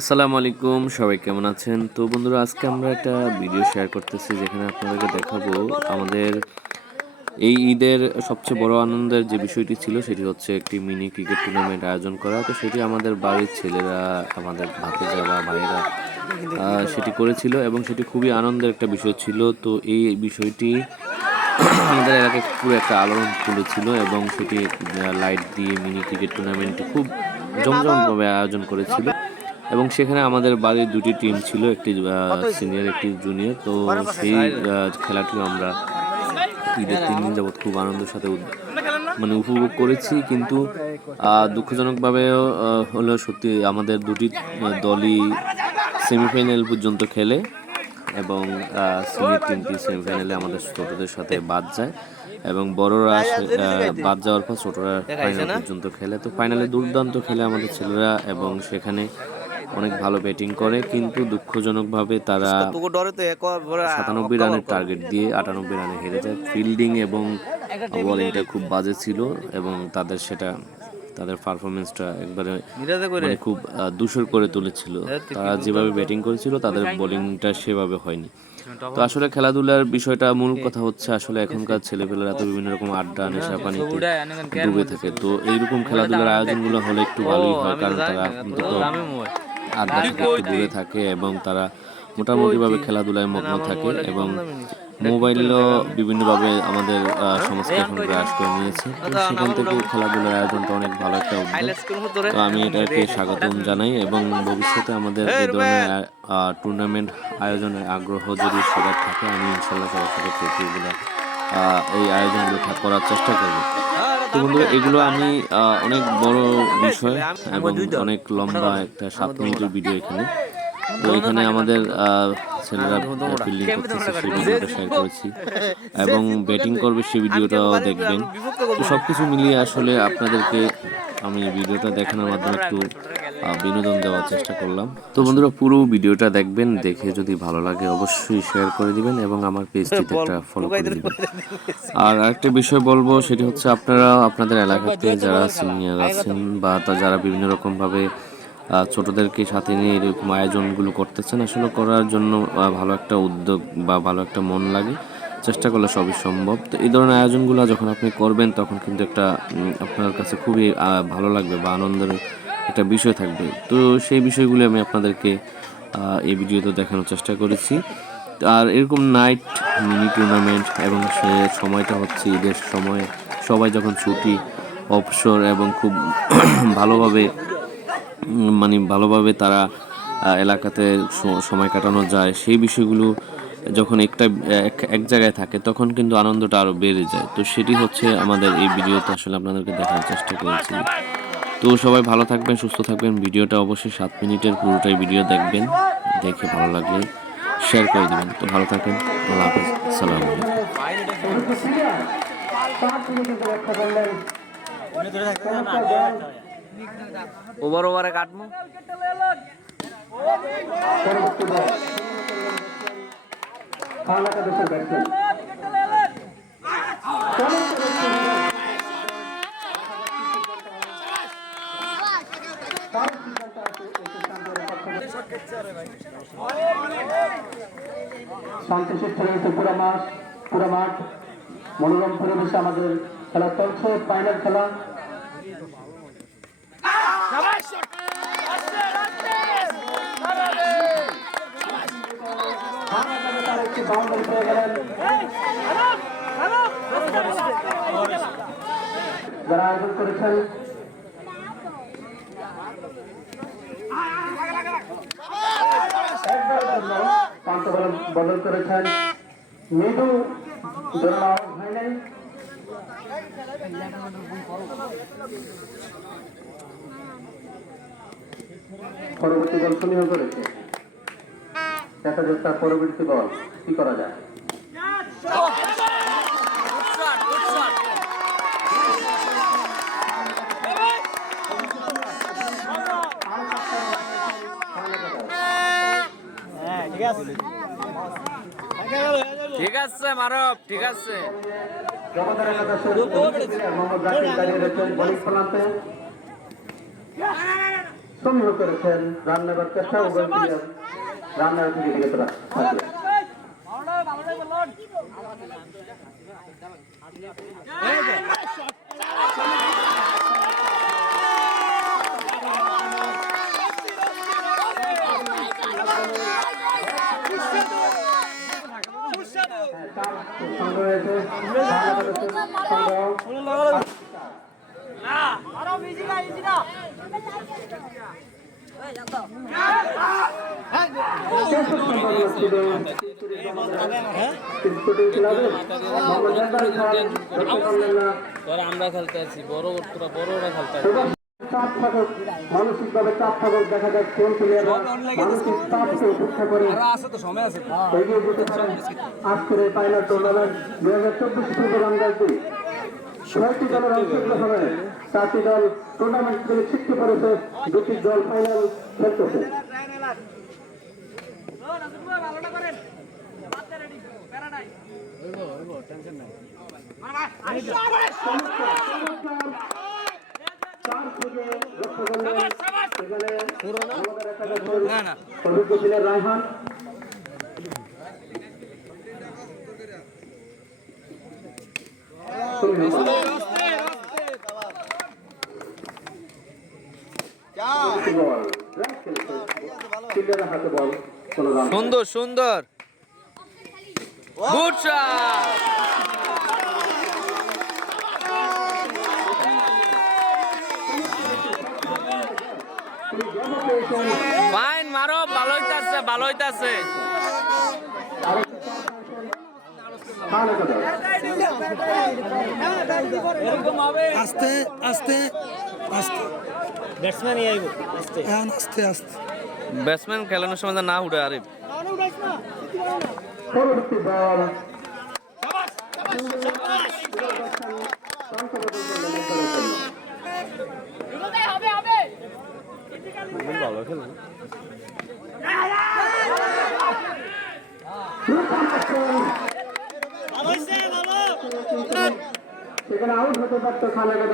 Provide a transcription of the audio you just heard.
আসসালামু আলাইকুম, সবাই কেমন আছেন? তো বন্ধুরা, আজকে আমরা একটা ভিডিও শেয়ার করতেছি যেখানে আপনাদেরকে দেখাবো আমাদের এই ঈদের সবচেয়ে বড় আনন্দের যে বিষয়টি ছিল সেটি হচ্ছে একটি মিনি ক্রিকেট টুর্নামেন্ট আয়োজন করা। তো সেটি আমাদের বাড়ির ছেলেরা, আমাদের ভাতিজা বা ভাইয়েরা সেটি করেছিল এবং সেটি খুবই আনন্দের একটা বিষয় ছিল। তো এই বিষয়টি আমাদের এলাকায় পুরো একটা আলোড়ন তুলেছিল এবং সেটি লাইট দিয়ে মিনি ক্রিকেট টুর্নামেন্টটি খুব জমজমটভাবে আয়োজন করেছিল। এবং সেখানে আমাদের বাড়ির দুটি টিম ছিল, একটি সিনিয়র একটি জুনিয়র। তো সেই খেলাটিও আমরা ঈদের 3 দিন যাবৎ খুব আনন্দের সাথে উপভোগ করেছি। কিন্তু দুঃখজনকভাবেও হলেও সত্যি আমাদের দুটি দলই সেমিফাইনাল পর্যন্ত খেলে এবং সিনিয়র টিমটি সেমিফাইনালে আমাদের ছোটদের সাথে বাদ যায় এবং বড়রা বাদ যাওয়ার পর ছোটরা ফাইনাল পর্যন্ত খেলে। তো ফাইনালে দুর্দান্ত খেলে আমাদের ছেলেরা এবং সেখানে অনেক ভালো ব্যাটিং করে, কিন্তু দুঃখজনকভাবে তারা 97 রানের টার্গেট দিয়ে 98 রানে হেরে যায়। ফিল্ডিং এবং বোলিংটা খুব বাজে ছিল এবং তাদের পারফরমেন্সটা একবারে খুব ধূসর করে তুলেছিল। তারা যেভাবে ব্যাটিং করেছিল তাদের বোলিংটা সেভাবে হয়নি। তো আসলে খেলাধুলার বিষয়টা মূল কথা হচ্ছে আসলে এখনকার ছেলেপেলেরা তো বিভিন্ন রকম আড্ডা নেশা পানিতে ডুবে থাকে। তো এইরকম খেলাধুলার আয়োজনগুলো হলে একটু ভালোই হয়, কারণ তারা অন্তত আড্ডা থেকে একটু দূরে থাকে এবং তারা মোটামুটিভাবে খেলাধুলায় মগ্ন থাকে। এবং মোবাইলও বিভিন্নভাবে আমাদের সমাজকে এখন গ্রাস করে নিয়েছে। তো সেখান থেকে খেলাধুলার আয়োজনটা অনেক ভালো একটা উদ্যোগ। তো আমি এটাকে স্বাগতম জানাই এবং ভবিষ্যতে আমাদের এই ধরনের টুর্নামেন্ট আয়োজনের আগ্রহ যদি সবার থাকে, আমি ইনশাল্লাহ সবার সাথে প্রতিযোগিতা এই আয়োজনগুলো করার চেষ্টা করব। তো বন্ধুরা, এগুলো আমি অনেক বড় বিষয় এবং অনেক লম্বা একটা 7 মিনিটের ভিডিও এখানে। তো এখানে আমাদের ছেলেরা ফিল্ডিং করতেছে সেই ভিডিওটা শেয়ার করেছি এবং ব্যাটিং করবে সেই ভিডিওটাও দেখবেন। তো সব কিছু মিলিয়ে আসলে আপনাদেরকে আমি ভিডিওটা দেখানোর মাধ্যমে একটু বিনোদন দেওয়ার চেষ্টা করলাম। তো বন্ধুরা, পুরো ভিডিওটা দেখবেন, দেখে যদি ভালো লাগে অবশ্যই শেয়ার করে দিবেন এবং আমার পেজটিতে একটা ফলো করে দিবেন। আর আরেকটা বিষয় বলবো, সেটি হচ্ছে আপনারা আপনাদের এলাকাতে যারা সিনিয়র আছেন বা যারা বিভিন্ন রকমভাবে ছোটদেরকে সাথে নিয়ে এরকম আয়োজনগুলো করতেছেন, আসলে করার জন্য ভালো একটা উদ্যোগ বা ভালো একটা মন লাগে। চেষ্টা করলে সবই সম্ভব। তো এই ধরনের আয়োজনগুলো যখন আপনি করবেন তখন কিন্তু একটা আপনার কাছে খুবই ভালো লাগবে বা আনন্দের একটা বিষয় থাকবে। তো সেই বিষয়গুলো আমি আপনাদেরকে এই ভিডিওতে দেখানোর চেষ্টা করেছি। আর এরকম নাইট মিনি টুর্নামেন্ট এবং সে সময়টা হচ্ছে ঈদের সময়, সবাই যখন ছুটি, অবসর এবং খুব ভালোভাবে ভালোভাবে তারা এলাকাতে সময় কাটানো যায়, সেই বিষয়গুলো যখন এক জায়গায় থাকে তখন কিন্তু আনন্দটা আরও বেড়ে যায়। তো সেটি হচ্ছে আমাদের এই ভিডিওতে আসলে আপনাদেরকে দেখানোর চেষ্টা করেছি। তো সবাই ভালো থাকবেন, সুস্থ থাকবেন। ভিডিওটা অবশ্যই 7 মিনিটের পুরোটাই ভিডিও দেখবেন, দেখে ভালো লাগলে শেয়ার করে দেবেন। তো ভালো থাকবেন, আল্লাহ হাফেজ, আসসালামু আলাইকুম। ওভারে কাটবো। শান্তিশীল হয়েছে পুরো মাঠ মনোরম পরিবেশে আমাদের খেলা চলছে, ফাইনাল খেলা। যারা আয়োজন করেছেন বদল করেছেন মৃদু হয় নাই। পরবর্তী বল শুনিও করেছে, দেখা যাক তার পরবর্তী বল কি করা যায়। ঠিক আছে মারব, ঠিক আছে। মোহাম্মদ জাকির দাঁড়িয়ে রয়েছেন বোলিং ফলান্তে। সমীহ করেছেন রান্নাঘর চেষ্টা উভয় প্লেয়ার রান্নাঘর থেকে বিরত থাকবে। সংগ্রহ হয়েছে আমরা খেলতে আছি বড় বড়রা খেলতে চাপ থাকুক, মানসিকভাবে চাপ থাকুক, দেখা যায় কোন প্লেয়াররা মানসিক চাপকে উপেক্ষা করে এগিয়ে যেতে পারে। আজকের এই ফাইনাল টুর্নামেন্ট 2024 পূর্ববাংলাতে 6টি দলের অংশগ্রহণে 4টি দল টুর্নামেন্ট থেকে ছিটকে পড়েছে, 2টি দল ফাইনাল খেলতেছে। অভিজ্ঞ ছিলেন রায়হান। হাতে বল, কোন রান সুন্দর সুন্দর গুড শট ফাইন মারো ভালো হইতাছে আস্তে আস্তে আস্তে ব্যাটসম্যানই আইব আস্তে এখন আস্তে আস্তে ব্যাটসম্যান খেলানোর সময় না উড়ে আরে পরবর্তী বল ভালো খেলেন সেখানে আউট হতে পারতো খালেদ